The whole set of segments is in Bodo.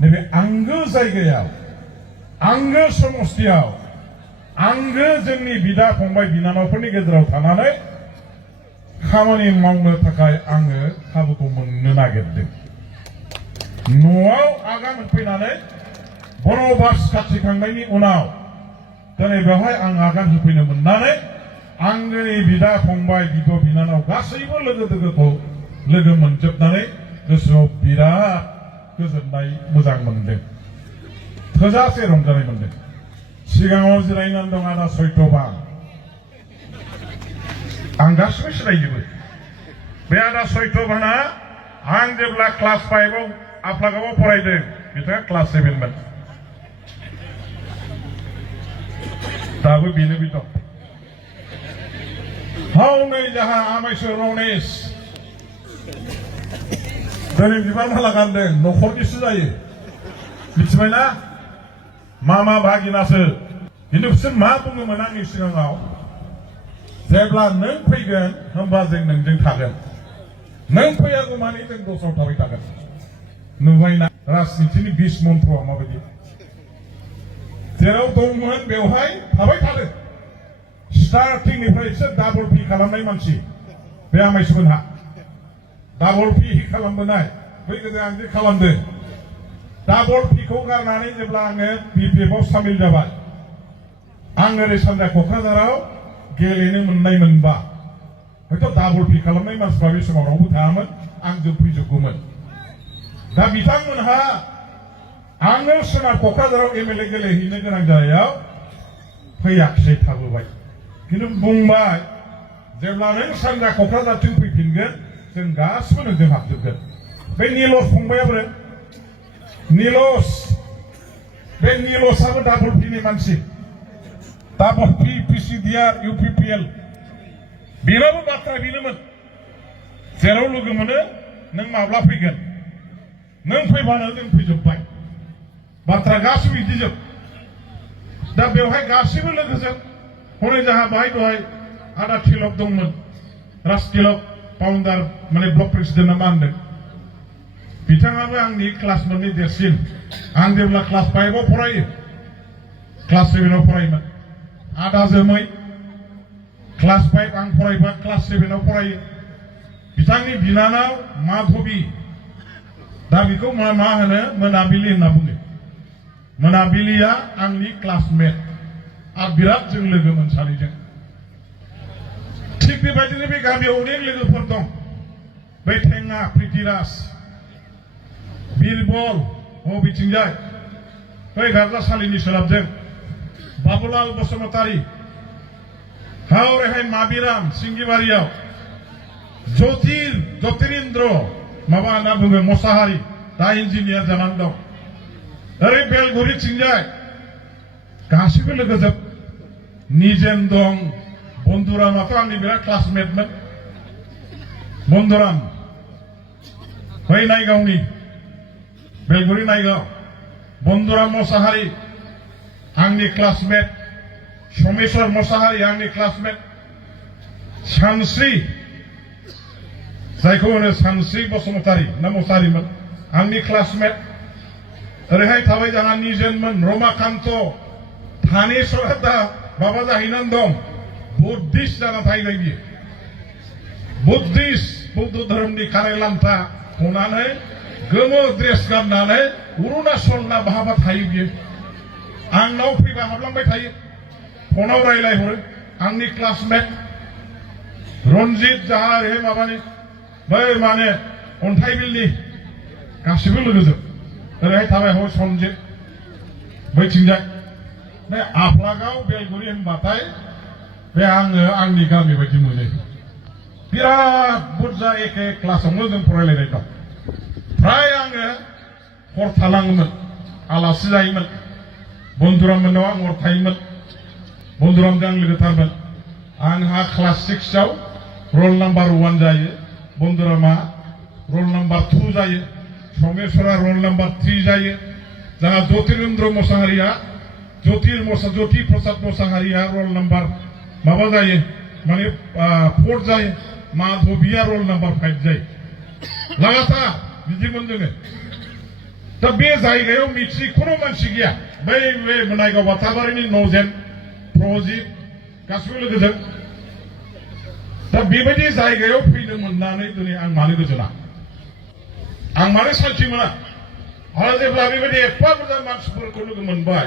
नैबे आंगो जायगायाव आंगो समस्थियाव आंगो जोंनि बिदा फंबाय बिनानावफोरनि गेजेराव थानानै खामानि मावनो थाखाय आङो खाबुखौ मोननो नागिरदों। न'आव आगान होफैनानै बनबास खाथिखांनायनि उनाव दिनै बेवहाय आं आगान होफैनो मोननानै आंनि बिदा फंबाय बिब' बिनानाव गासैबो लोगो दोगोखौ लोगो मोनजोबनानै गोसोआव बिराद गोजोननाय मोजां मोनदों, थोजासे रंजानाय मोनदों। सिगाङाव जिरायनानै दं आदा सैथ'बा, आं गासिबो सिनायजोबो। बे आदा सैथ'बाना आं जेब्ला क्लास 5आव आफलागावआव फरायदों बिथाङा क्लास 7मोन। दाबो बेनो बे दं। हनै जाहा आमाइसो रनेश दिनै बिबार माला गानदों, न'खरनिसो जायो मिथिबायना, मामा भागिनासो। खिन्थु बिसोर मा बुङोमोन आंनि सिगाङाव, जेब्ला नों फैगोन होमबा जों नोंजों थागोन, नों फैयागौ माने जों दस्रायाव थाबाय थागोन। नुबायना राजनितिनि बिस मन्त्रआ माबायदि, जेराव दंमोन बेवहाय थाबाय थादों। स्टार्टिंनिफ्राय बिसोर डाबल पि खालामनाय मानसि बे आमाइसोमोनहा, डाबल पि खालामबोनाय। बै गोदो आं जे खालामदों डाबल पिखौ गारनानै जेब्ला आङो बिपिएफआव सामिल जाबाय, आं ओरै सानजा क'क्राझाराव गेलेनो मोननाय मोनबा हयथ' डाबल पि खालामनाय मानसिफ्रा बे समाव रावबो थायामोन, आंजों फैजोबगौमोन। दा बिथांमोनहा आङो सोनाब क'क्राझाराव एमएलए गेलेहैनो गोनां जानायाव फैयाखिसै, थाबोबाय। खिन्थु बुंबाय जेब्ला नों सानजा क'क्राझारथिं फैफिनगोन जों गासिबो नोंजों हाबजोबगोन। बे निलस फंबायाबो, निलस, बे निलसाबो डाबल पिनि मानसि, डाबल पि पिसिडिआर इउपिपिएल। बेनाबो बाथ्रा बेनोमोन, जेराव लोगो मोनो नों माब्ला फैगोन, नों फैबानो जों फैजोबबाय, बाथ्रा गासिबो बिदिजोब। दा बेवहाय गासिबो लोगोजों हनै जाहा बाहाय दहाय आदा तिलक दंमोन, राज तिलक फाउन्डार माने ब्लक प्रेसिडेन्ट ना मा होनदों, बिथाङाबो आंनि क्लासमेटनि देरसिन। आं जेब्ला क्लास 5आव फरायो, क्लास 7आव फरायोमोन। आदा जोमै क्लास 5 आं फरायबा क्लास 7आव फरायो। बिथांनि बिनानाव माधबी, दा बेखौ मा होनो, मोनाबिलि होनना बुङो। मोनाबिलिया आंनि क्लासमेट आरो बिराद जों लोगोमोन सानैजों। थिग बेबायदिनो बे गामियाव अनेक लोगोफोर दं। बै थेंगा प्रिथिराज, बिरबल बिथिंजाय बै गारजासालिनि सोनाबजों बाबुलाल बसुमतारी, हरैहाय माबिराम सिंगिबारियाव ज्योतिरिन्द्र माबा होनना बुङो मसाहारि, दा इन्जिनियार जानानै दं। ओरै बेलगुरिथिंजाय गासिबो लोगोजोब। निजेन दं, बन्दुरामाथ' आंनि बिराद क्लासमेटमोन। बन्दुराम बै नायगावनि, बेलगुरि नायगाव। बन्दुराम मोसाहारि आंनि क्लासमेट, समेश्वर मोसाहारि आंनि क्लासमेट। सानस्रि, जायखौ होनो सानस्रि बसुमतारी ना मोसाहारिमोन, आंनि क्लासमेट। ओरैहाय थाबाय जोंहा निजेनमोन रमाकान्त, थानेश्वरा दा माबा जाहैनानै दं, बुद्धिस्ट जाना थाहैबाय बियो। बुद्धिस्ट, बौद्ध धोरोमनि खानाय लान्था हनानै गोमो ड्रेस गाननानै अरुणाचल ना बहाबा थायो बियो। आंनाव फैबा हाबलांबाय थायो, फनाव रायलायहरो। आंनि क्लासमेट रन्जित, जाहा ओरैहाय माबानि बै माने अन्थाइबिलनि गासिबो लोगोजोब। ओरैहाय थाबाय हय सनजित बैथिंजाय। बे आफलागाव बेलगुरि होनबाथाय बे आङो आंनि गामि बायदि मोनो। बिराद बुरजा एखे क्लासावनो जों फरायलायनाय दं। फ्राय आङो हर थालाङोमोन, आलासि जायोमोन। बन्दुराम मोननाव आं हर थायोमोन, बन्दुरामजों आं लोगोथारमोन। आंहा क्लास 6आव रल नाम्बार 1 जायो, बन्दुरामा रल नाम्बार 2 जायो, समेश्वरा रल नाम्बार 3 जायो। जोंहा ज्योतिरिन्द्र मोसाहारिया ज्योति प्रसाद मोसाहारिया रल नाम्बार माबा जायो, माने 4 जायो। माधबीया रल नाम्बार 5 जायो। लगातार बिदिमोन जोङो। दा बे जायगायाव मिथि खुनु मानसि गैया बै मोनाइगाव बाताबारिनि नजेन प्रजित गासिबो लोगोजों दा बेबायदि जायगायाव फैनो मोननानै दिनै आं मानो गोजोना आं मानो सान्थि मोना आरो जेब्ला बेबायदि एफा बुरजा मानसिफोरखौ लोगो मोनबाय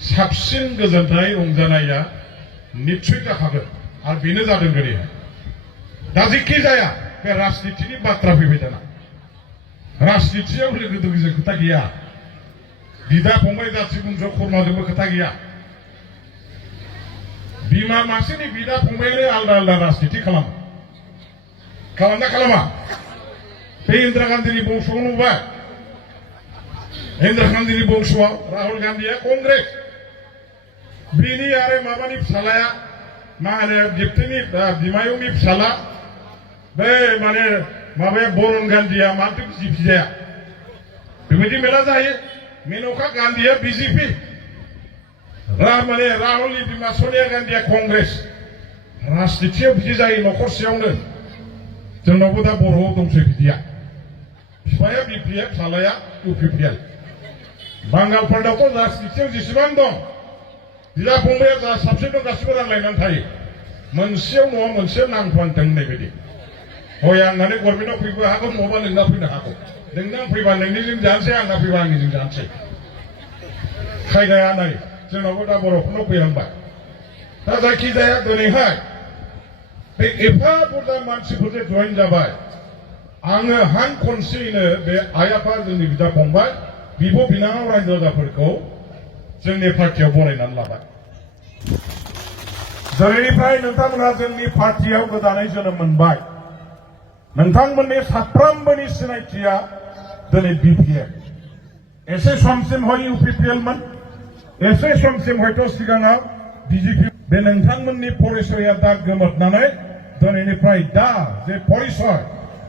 साबसिन गोजोननाय रंजानाया निस्सय जाखागोन आरो बेनो जादों दिनैहाय दा जेखि जाया बे राजनितिनि बाथ्रा फैबाय दाना राजनितियाव लोगो दोगोजों खोथा गैया बिदा फंबाय जाथि बंस' खुरमाजोंबो खोथा गैया बिमा मासेनि बिदा फंबायनो आलदा आलदा राजनिति खालामो खालामना खालामा बे इन्दिरा गान्धीनि बंस'आव नुबाय इन्दिरा गान्धीनि बंस'आव राहुल गान्धीया कंग्रेस बिनि आरो माबानि फिसालाया मा होनो दिप्तिनि बिमायंनि फिसाला बे माने माबाया बरुण गान्धीया माथो बिजेपि जाया बेबायदि मेला जायो मेनका गान्धीया बिजेपि माने राहुलनि बिमा सनिया गान्धीया कंग्रेस राजनितियाव बिदि जायो न'खरसेयावनो जोंनावबो दा बर'आव दंसै बिदिया बिफाया बिपिएफ फिसालाया इउपिपिएल बांगालफोरनावथ' राजनितियाव जेसेबां दं बिदा फंबाया जा साबसिन दं गासिबो रानलायनानै थायो मोनसेयाव न'आव मोनसे नांफांथों होननाय बायदि हय आंनानै गभर्नमेन्टआव फैबो हागौ नङाबा नोंना फैनो हागौ नोंना फैबा नोंनिजों जानोसै आंना फैबा आंनिजों जानोसै खायदाया नाय जोंनावबो दा बर'फोरनाव फैहांबाय दा जायखिजाया दिनैहाय बे एफा बुरजा मानसिफोरजों जइन जाबाय आङो हां खनसेयैनो बे आइ आफा जोंनि बिदा फंबाय बिब' बिनानाव रायजो राजाफोरखौ जोंनि पार्टियाव बरायनानै लाबाय दिनैनिफ्राय नोंथांमोनहा जोंनि पार्टियाव गोदानै जोनोम मोनबाय नोंथांमोननि साफ्रोमबोनि सिनायथिया दिनै बिपिएफ एसे समसिम हय इउपिपिएलमोन एसे समसिम हयथ' सिगाङाव बिजेपि बे नोंथांमोननि परिचया दा गोमोरनानै दिनैनिफ्राय दा जे परिचय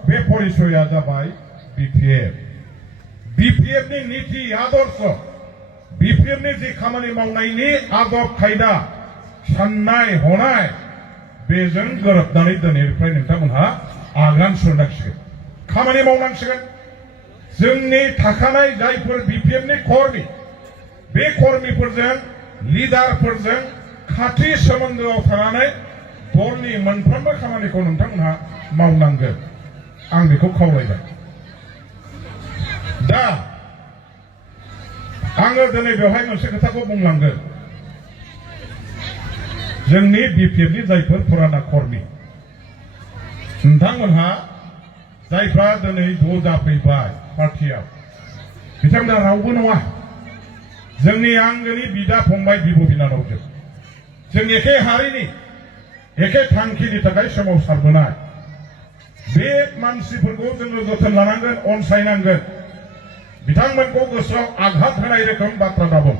बे परिचया जाबाय बिपिएफ बिपिएफनि नीति आदर्श बिपिएफनि जे खामानि मावनायनि आदब खायदा साननाय हनाय बेजों गोरोबनानै दिनैनिफ्राय नोंथांमोनहा आगान सुरनांसिगोन खामानि मावनांसिगोन जोंनि थाखानाय जायफोर बिपिएफनि कर्मि बे कर्मिफोरजों लिडारफोरजों खाथि सोमोन्दोआव थानानै दलनि मोनफ्रोमबो खामानिखौ नोंथांमोनहा मावनांगोन आं बेखौ खावलायबाय दा आङो दिनै बेवहाय मोनसे खोथाखौ बुंलांगोन जोंनि बिपिएफनि जायफोर फुराना कर्मि नोंथांमोनहा जायफ्रा दिनै ज' जाफैबाय पार्टियाव बिथांमोना रावबो नङा जोंनि आंगोनि बिदा फंबाय बिब' बिनानावजों जों एखे हारिनि एखे थांखिनि थाखाय सोमावसारबोनाय बे मानसिफोरखौ जोङो जोथोन लानांगोन अनसायनांगोन बिथांमोनखौ गोसोआव आघात होनाय रोखोम बाथ्रा दाबुं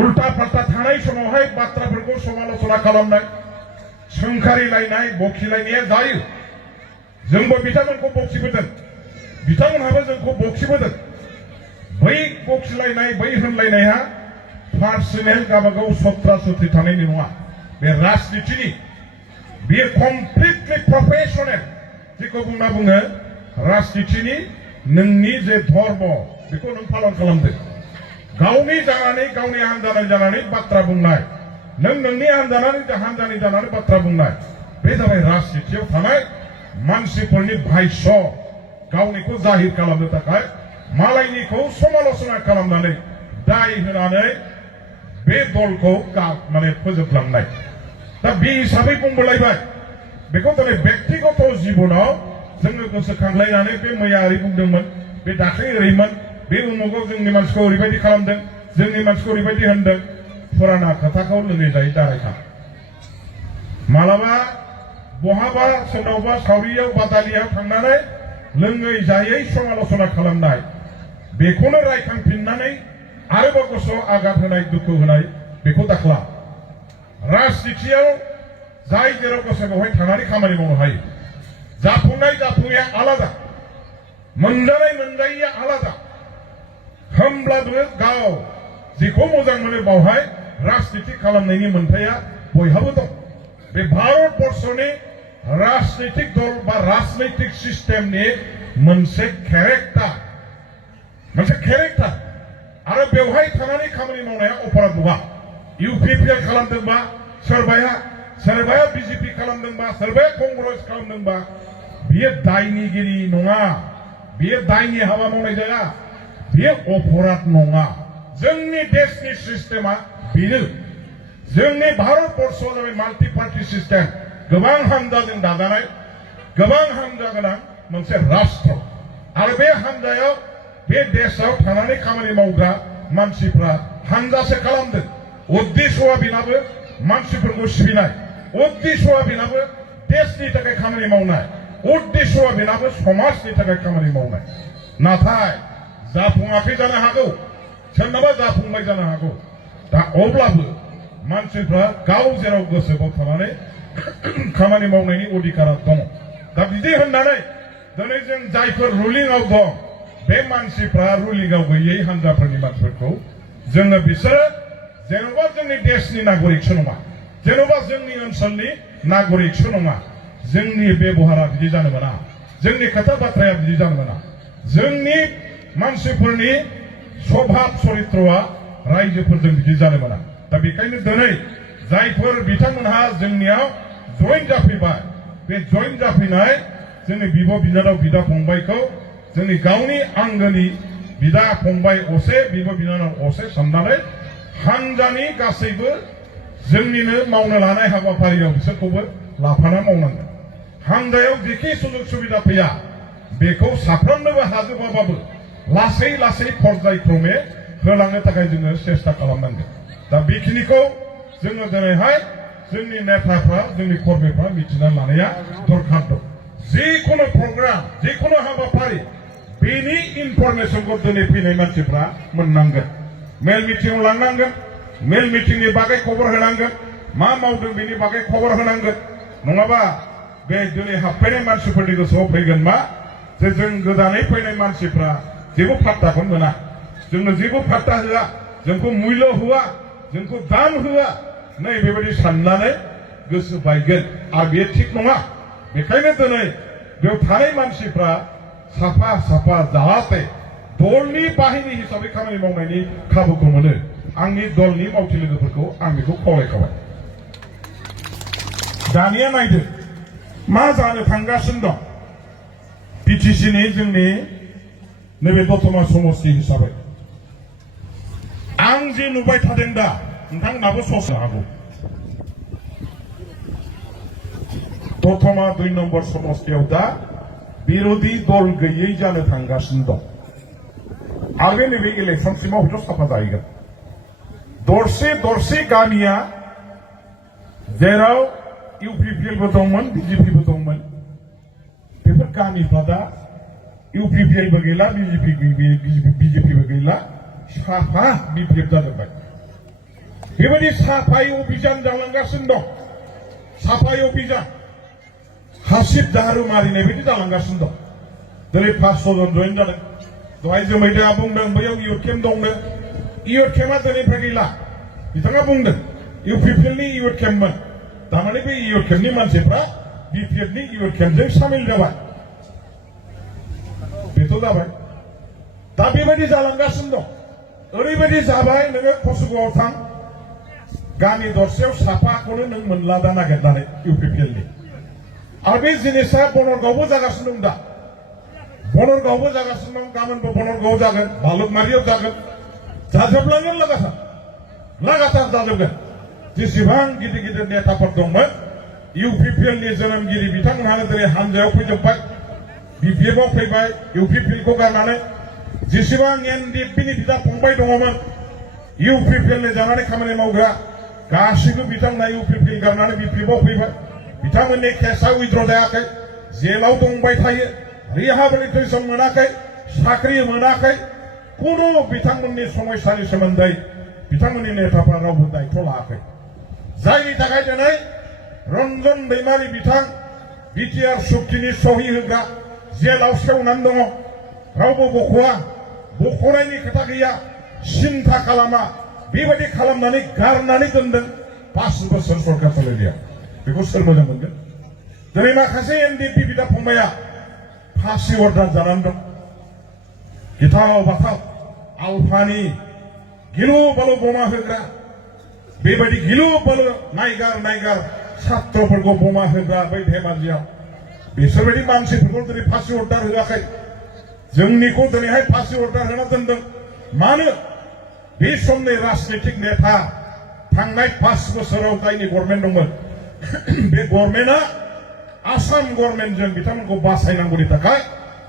उल्टा फाल्टा थानाय समावहाय बाथ्राफोरखौ समालोचना खालामनाय सोंखारिलायनाय बखिलायनाया जायो जोंबो बिथांमोनखौ बखिबोदों बिथांमोनहाबो जोंखौ बखिबोदों बै बखिलायनाय बै होनलायनाया पार्सनेल गावबागाव सत्रा सत्रि थानायनि नङा बे राजनितिनि बेयो कमप्लिटलि प्रफेसनेल जेखौ बुंना बुङो राजनितिनि नोंनि जे धर्म बेखौ नों पालन खालामदों गावनि जानानै गावनि हान्जानि जानानै बाथ्रा बुंनाय नों नोंनि हान्जानि जानानै बाथ्रा बुंनाय बे जाबाय राजनितियाव थानाय मानसिफोरनि भाष्य गावनिखौ जाहिर खालामनो थाखाय मालायनिखौ समालोचना खालामनानै दाय होनानै बे दलखौ माने फोजोबलांनाय दा बे हिसाबै बुंबोलायबाय बेखौ दिनै व्यक्तिगत जिबनाव जोङो गोसोखांलायनानै बे मैया ओरै बुंदोंमोन बे दाख्लै ओरैमोन बे उमुगाव जोंनि मानसिखौ ओरैबायदि खालामदों जोंनि मानसिखौ ओरैबायदि होनदों फुराना खोथाखौ लोङै जायै दारायखा मालाबा बहाबा सोरनावबा सावरियाव बादालियाव थांनानै लोङै जायै समालोचना खालामनाय बेखौनो रायखांफिननानै आरोबाव गोसोआव आघात होनाय दुखु होनाय बेखौ दाख्ला राजनितियाव जाय जेराव गोसो बेवहाय थानानै खामानि मावनो हायो जाफुंनाया आलादा मोनजायिया आलादा होमब्लाबो गाव जेखौ मोजां मोनो बावहाय राजनिति खालामनायनि मोन्थाया बयहाबो दं बे भारतबर्षनि राजनैतिक दल बा राजनैतिक सिस्टेमनि मोनसे केरेक्टार मोनसे केरेक्टार आरो बेवहाय थानानै खामानि मावनाया अपराध नङा इउपिपिएल खालामदोंबा सोरबाया बिजेपि खालामदोंबा सोरबाया कंग्रेस खालामदोंबा बियो दायनिगिरि नङा बियो दायनि हाबा मावनाय जाया बियो अपराध नङा जोंनि देशनि सिस्टेमा बेनो जोंनि भारतबर्षआव जाबाय माल्टि पार्टी सिस्टेम गोबां हानजाजों दाजानाय गोबां हानजा गोनां मोनसे राष्ट्र आरो बे हानजायाव बे देशआव थानानै खामानि मावग्रा मानसिफ्रा हानजासो खालामदों उद्देश्यआ बेनाबो मानसिफोरखौ सिबिनाय उद्देश्यआ बेनाबो देशनि थाखाय खामानि मावनाय उद्देश्यआ बेनाबो समाजनि थाखाय खामानि मावनाय नाथाय जाफुङाखै जानो हागौ सोरनाबा जाफुंबाय जानो हागौ दा अब्लाबो मानसिफ्रा गाव जेराव गोसो बाव थानानै खामानि मावनायनि अधिकारा दङ दा बिदि होननानै दिनै जों जायफोर रुलिंआव दं बे मानसिफ्रा रुलिंआव गैयै हानजाफोरनि मानसिफोरखौ जोङो बिसोरो जेन'बा जोंनि देशनि नागरिकसो नङा जेन'बा जोंनि ओनसोलनि नागरिकसो नङा जोंनि बेबहारा बिदि जानो मोना जोंनि खोथा बाथ्राया बिदि जानो मोना जोंनि मानसिफोरनि स्वभाब चरित्रआ रायजोफोरजों बिदि जानो मोना दा बेखायनो दिनै जायफोर बिथांमोनहा जोंनियाव जइन जाफैबाय बे जइन जाफैनाय जोंनि बिब' बिनानाव बिदा फंबायखौ जोंनि गावनि आंगोनि बिदा फंबाय असे बिब' बिनानाव असे साननानै हानजानि गासैबो जोंनिनो मावनो लानाय हाबाफारियाव बिसोरखौबो लाफाना मावनांगोन हानजायाव जेखि सुजुग सुबिदा फैया बेखौ साफ्रोमनोबो हाजोबाबाबो लासै लासै पर्यायक्रमे होलांनो थाखाय जोङो सेस्था खालामनांगोन दा बेखिनिखौ जोङो दिनैहाय जोंनि नेताफ्रा जोंनि कर्मीफ्रा मिथिना लानाया दरखार दं जिखुनु प्रग्राम जिखुनु हाबाफारि बेनि इनफरमेशनखौ दिनै फैनाय मानसिफ्रा मोननांगोन मेल मिटिंआव लांनांगोन मेल मिटिंनि बागै खबर होनांगोन मा मावदों बेनि बागै खबर होनांगोन नङाबा बे दिनै हाबफैनाय मानसिफोरनि गोसोआव फैगोन मा जे जों गोदानै फैनाय मानसिफ्रा जेबो पात्ताखौनो मोना जोंनो जेबो पात्ता होआ जोंखौ मुल्य होआ जोंखौ दाम होआ नै बेबायदि साननानै गोसो बायगोन आरो बेयो थिग नङा बेखायनो दिनै बेयाव थानाय मानसिफ्रा साफा साफा जाहाथे दलनि बाहिनी हिसाबै खामानि मावनायनि खाबुखौ मोनो आंनि दलनि मावथि लोगोफोरखौ आं बेखौ खावलायखाबाय दानिया नायदो मा जानो थांगासिनो दं बिटिसिनि जोंनि नैबे दतमा समष्टि हिसाबै आं जे नुबाय थादों दा नोंथांमोनाबो ससनो हागौ दतमा 2 नम्बर समष्टियाव दा बिरोधी दल गैयै जानो थांगासिनो दं आरो नैबे इलेक्सनसिमाव हयथ' साफा जाहैगोन दरसे गामिया जेराव इउपिपिएलबो दंमोन बिजेपिबो दंमोन बेफोर गामिफ्रा दा इउपिपिएलबो गैला बिजेपिबो गैला साफा बिपिएफ जाजोब्बाय बेबायदि साफाय अभियान जालांगासिनो दं साफाय अभियान हासिब जाहारु मारिनाय बायदि जालांगासिनो दं दिनै 500 जन जइन जादों दहाय जोमैदाया बुंदों बैयाव इयुथ केम्प दंनो इयुथ केम्पआ दिनैनिफ्राय गैला बिथाङा बुंदों इउपिपिएलनि इयुथ केम्पमोन तारमाने बे इयुथ केम्पनि मानसिफ्रा बिपिएफनि इयुथ केम्पजों सामिल जाबाय बेथ' जाबाय दा बेबायदि जालांगासिनो दं ओरैबायदि जाबाय नोङो कसुगावआव थां गामि दरसेयाव साफाखौनो नों मोनला दा नागिरनानै इउपिपिएलनि आरो बे जिनिसा बनरगावबो जागासिनो दं दा बनरगावबो जागासिनो दं गाबोनबो बनरगावआव जागोन भालुकमारियाव जागोन जाजोबलांगोन लागातार जाजोबगोन जेसेबां गिदिर गिदिर नेताफोर दंमोन इउपिपिएलनि जोनोमगिरि बिथांमोनहानो दिनै हानजायाव फैजोब्बाय बिपिएफआव फैबाय इउपिपिएलखौ गारनानै जेसेबां एनडिएफबिनि बिदा फंबाय दङमोन इउपिपिएलनि जानानै खामानि मावग्रा गासिबो बिथांमोना इउपिपिएल गारनानै बिपिएफआव फैबाय बिथांमोननि केसआ उइद्र जायाखै जेलाव दंबाय थायो रिहाबिलिटेसन मोनाखै साख्रि मोनाखै कुनु बिथांमोननि समस्यानि सोमोन्दै बिथांमोननि नेताफ्रा रावबो दायित्व लायाखै जायनि थाखाय दिनै रन्जन दैमारि बिथां बिटिआर सुक्तिनि सहि होग्रा जेलाव सेवनानै दङ रावबो बख'नायनि खोथा गैया सिन्था खालामा बेबायदि खालामनानै गारनानै दोनदों 5 बोसोर सरकार सालायनाया बेखौ सोर मोजां मोनगोन दिनै माखासे एनडिएफबि बिदा फंबाया फासि अर्डार जानानै दं गिथाव बाथाव आलफानि गिलु बालु बमा होग्रा बेबायदि गिलु बालु नायगार छात्रफोरखौ बमा होग्रा बै धेमाजियाव बिसोरबायदि मानसिफोरखौ दिनै फासि अर्डार होआखै जोंनिखौ दिनैहाय फासि अर्डार होना दोनदों मानो बे समनि राजनितिक नेता थांनाय 5 बोसोराव जायनि गभर्नमेन्ट दंमोन बे गभर्नमेन्टआ आसाम गभर्नमेन्टजों बिथांमोनखौ बासायनांगौनि थाखाय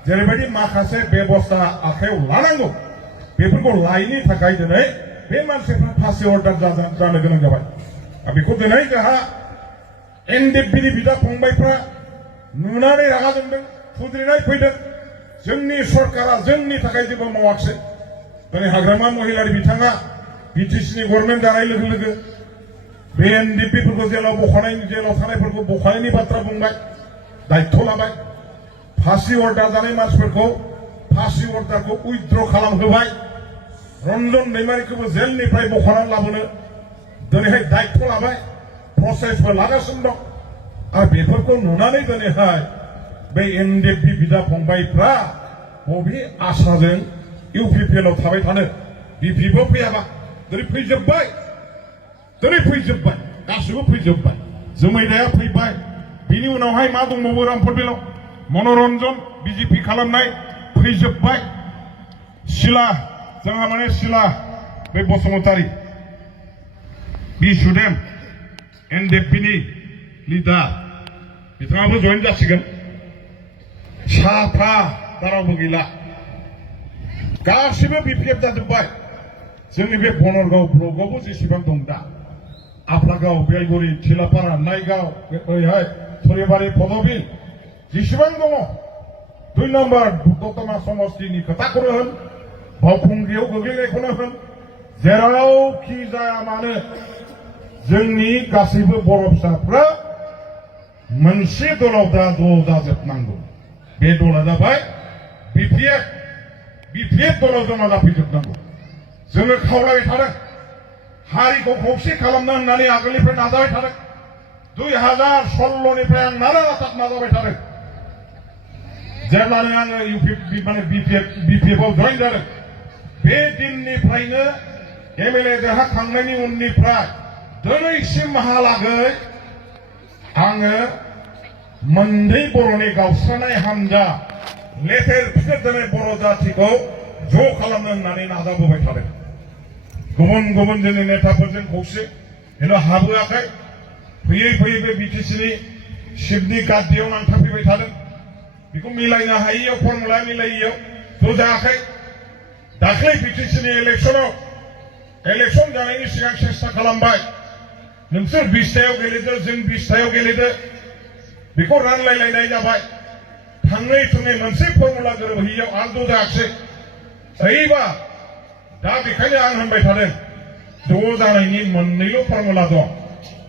जेरैबायदि माखासे बेबस्था आखायाव लानांगौ बेफोरखौ लायैनि थाखाय दिनै बे मानसिफ्रा फासि अर्डार जानो गोनां जाबाय बेखौ दिनै जोंहा एनडिएफबिनि बिदा फंबायफ्रा नुनानै रागा जोंदों खुद्रिनाय फैदों जोंनि सरकारा जोंनि थाखाय जेबो मावाखिसै दिनै हाग्रामा महिलारि बिथाङा बिटिसिनि गभर्नमेन्ट जानाय लोगो लोगो बे एनडिएफबिफोरखौ जेलाव थानायफोरखौ बख'नायनि बाथ्रा बुंबाय दायित्व लाबाय फासि अर्डार जानाय मानसिफोरखौ फासि अर्डारखौ उइथड्र खालामहोबाय रन्जन दैमारिखौबो जेलनिफ्राय बख'नानै लाबोनो दिनैहाय दायित्व लाबाय प्रसेसबो लागासिनो दं आरो बेफोरखौ नुनानै दिनैहाय बे एनडिएफबि बिदा फंबायफ्रा बबे आसाजों इउपिपिएलआव थाबाय थानो बिपिबो फैयाबा दिनै फैजोब्बाय गासिबो फैजोब्बाय जोमैदाया फैबाय बिनि उनावहाय मा दंबावो रामफल बेलाव मनरन्जन बिजेपि खालामनाय फैजोब्बाय सिला जोंहा माने सिला बे बसुमतारी बिसुदेम एनडिएफबिनि लिडार बिथाङाबो जइन जासिगोन साफा रावबो गैला गासिबो बिपिएफ जाजोब्बाय जोंनि बे बनरगाव ब्लकआवबो जेसेबां दं दा आफ्लागाव बेलगुरि थिलापारा नायगाव ओरैहाय थुरिबारि पदबिल जेसेबां दङ 2 नम्बर दतमा समष्टिनि खोथाखौनो होन बावखुंग्रियाव गोग्लैनायखौनो होन जेरावखि जाया मानो जोंनि गासैबो बर' फिसाफ्रा मोनसे दलाव दा ज' जाजोबनांगौ बे दला जाबाय बिपिएफ दलाव जमा जाफैजोबनांगौ जोङो खावलायबाय थादों हारिखौ खौसे खालामनो होननानै आगोलनिफ्राय नाजाबाय थादों 2016निफ्राय आं नाजाथाब नाजाबाय थादों जेब्लानो आङो बिपिएफआव जइन जादों बे दिननिफ्रायनो एमएलए देरहाखांनायनि उननिफ्राय दिनैसिमहालागै आङो मोननै बर'नि गावस्रानाय हानजा लेथेर फिथेर दिनै बर' जाथिखौ ज' खालामनो होननानै नाजाबोबाय थादों गुबुन जोंनि नेताफोरजों खौसे हेल' हाबोआखै फैयै बे बिटिसिनि शिबनि गाद्दियाव नांथाबफैबाय थादों बेखौ मिलायनो हायैयाव फर्मुला मिलायैयाव ज' जायाखै दाख्लै बिटिसिनि इलेक्सन जानायनि सिगां सेस्था खालामबाय नोंसोर 20थायाव गेलेदो जों 20थायाव गेलेदो बेखौ रानलायलायनाय जाबाय थाङै मोनसे फर्मुला गोरोबहैयाव आरो ज' जायाखिसै ओइबा दा बेखायनो आं होनबाय थादों ज' जानायनि मोननैल' फर्मुला दं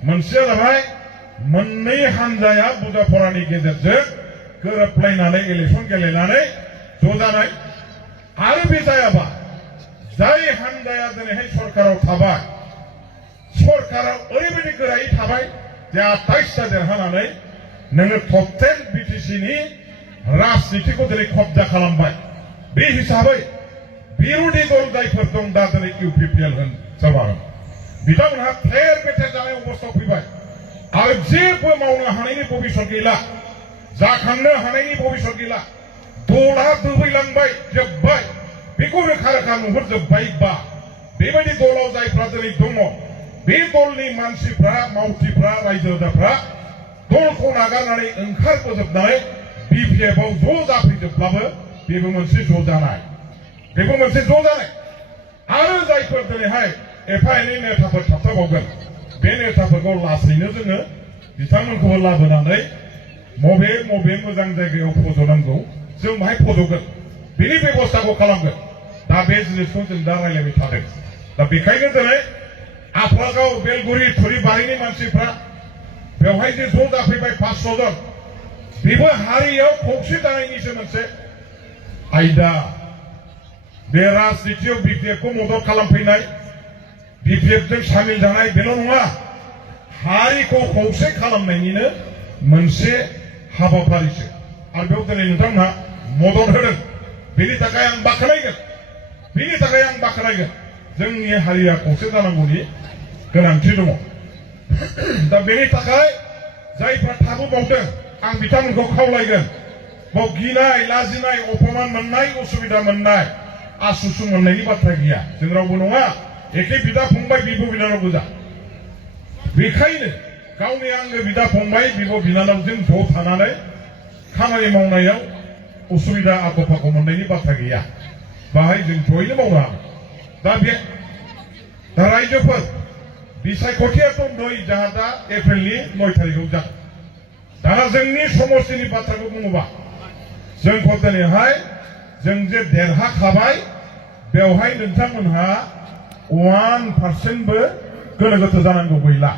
मोनसेया जाबाय मोननै हानजाया बुजाफरानि गेजेरजों गोरोबलायनानै इलेक्सन गेलेनानै ज' जानाय आरो बे जायाबा जाय हानजाया दिनैहाय सरकाराव थाबाय सरकाराव ओरैबायदि गोरायै थाबाय जे 28टा देरहानानै नोङो टटेल बिटिसिनि राजनितिखौ दिनै कब्जा खालामबाय बे हिसाबै बिरोधी दल जायफोर दं दा दिनै इउपिपिएल होन सोरबा बिथांमोनहा थेर बेथेर जानाय अबस्थायाव फैबाय आरो जेबो मावनो हानायनि भबिसत गैला जाखांनो हानायनि भबिसत गैला दला दोबैलांबाय जोब्बाय बेखौ रोखा नुहुरजोब्बायबा बेबायदि दलाव जायफ्रा दिनै दङ बे दलनि मानसिफ्रा मावथिफ्रा रायजो राजाफ्रा दलखौ नागारनानै ओंखारबोजोबनानै बिपिएफआव ज' जाफैजोबब्लाबो बेबो मोनसे ज' जानाय आरो जायफोर दिनैहाय एफा एनै नेताफोर थाबथाबावगोन बे नेताफोरखौ लासैनो जोङो बिथांमोनखौबो लाबोनानै मबे मोजां जायगायाव फज'नांगौ जों बाहाय फज'गोन बेनि बेबस्थाखौ खालामगोन दा बे जिनिसखौ जों दा रायलायबाय थादों दा बेखायनो दिनै आफ्लागाव बेलगुरि थुरिबारिनि मानसिफ्रा बेवहाय जे ज' जाफैबाय 500 जन बेबो हारियाव खौसे जानायनिसो मोनसे आयदा बे राजनितियाव बिपिएफखौ मदद खालामफैनाय बिपिएफजों सामिल जानाय बेल' नङा हारिखौ खौसे खालामनायनिनो मोनसे हाबाफारिसो आरो बेयाव दिनै नोंथांमोनहा मदद होदों बेनि थाखाय आं बाख्नायगोन बेनि थाखाय आं बाख्नायगोन जोंनि हारिया खौसे जानांगौनि गोनांथि दङ दा बेनि थाखाय जायफ्रा थाबोबावदों आं बिथांमोनखौ खावलायगोन बाव गिनाय लाजिनाय अपमान मोननाय उसुबिदा मोननाय आसुसु मोननायनि बाथ्रा गैया जों रावबो नङा एखे बिदा फंबाय बिब' बिनानाव गोजा बेखायनो गावनि आंगो बिदा फंबाय बिब' बिनानावजों ज' थानानै खामानि मावनायाव उसुबिदा आख' फाख' मोननायनि बाथ्रा गैया बाहाय जों जयैनो मावनो हागोन दा रायजोफोर बिसायख'थियाथ' जोंहा दा एप्रिलनि 9 तारिखआव जागोन दाना जोंनि समस्तिनि बाथ्राखौ बुङोबा जोंखौ दिनैहाय जों जे देरहाखाबाय बेवहाय नोंथांमोनहा 1% बो गोनो गोथो जानांगौ गैला